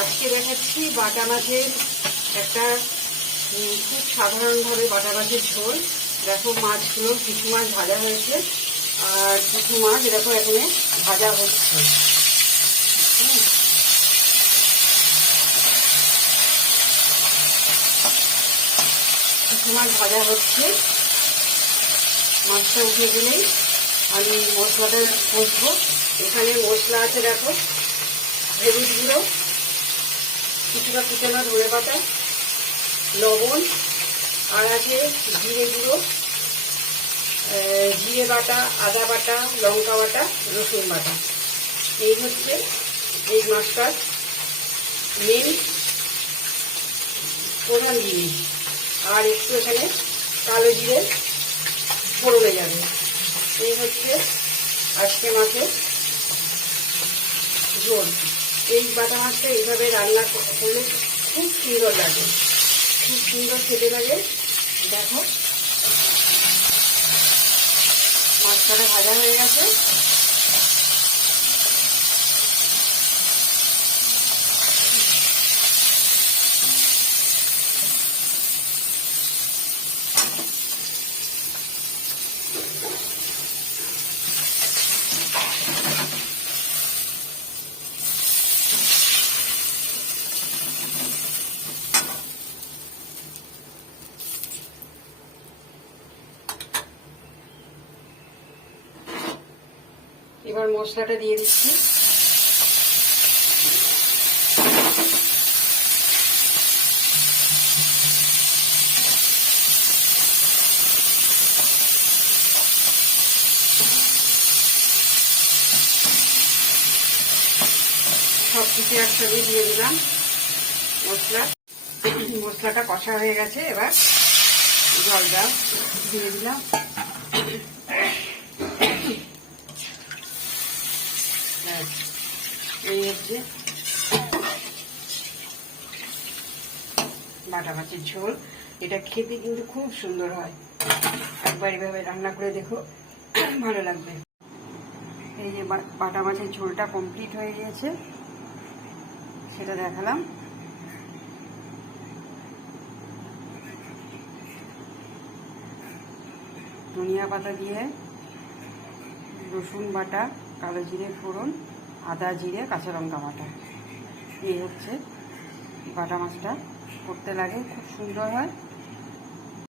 আজকে দেখাচ্ছি বাটা মাছের একটা খুব সাধারণভাবে বাটা মাছের ঝোল। দেখো মাছগুলো, কিছু মাছ ভাজা হয়েছে আর কিছু মাছ এরকম এখানে ভাজা হচ্ছে। কিছু মাছ ভাজা হচ্ছে, মাছটা উঠে গেলেই আমি মশলাটা কষবো। এখানে মশলা আছে দেখো, হলুদ গুঁড়ো, কিছুটা কুচানো ধনে পাতা, লবণ, আর আছে জিরে গুঁড়ো, জিরে বাটা, আদা বাটা, লঙ্কা বাটা, রসুন বাটা। এই হচ্ছে এই মাছটার মেন প্রধান জিনিস। আর একটু এখানে কালো জিরে ফোড়নে যাবে। এই হচ্ছে আজকে মাছের ঝোল। এই বাটা মাছটা এইভাবে রান্না করলে খুব সুন্দর লাগে, খুব সুন্দর খেতে লাগে। দেখো মাছটা ভাজা হয়ে গেছে। এবার মশলাটা দিয়ে দিচ্ছি। সব কিছু একসাথে দিয়ে দিলাম। মশলাটা কষা হয়ে গেছে। এবার জলটা দিয়ে দিলাম। এই হচ্ছে বাটা মাছের ঝোল। এটা খেতে কিন্তু খুব সুন্দর হয়, একবার এভাবে রান্না করে দেখো, ভালো লাগবে। এই যে বাটা মাছের ঝোলটা কমপ্লিট হয়ে গিয়েছে, সেটা দেখালাম। ধনিয়া পাতা দিয়ে, রসুন বাটা, কালো জিরে ফোড়ন, আদা জিরে কাঁচা লঙ্কা বাটা, এই হচ্ছে বাটা মাছটা করতে লাগে, খুব সুন্দর হয়।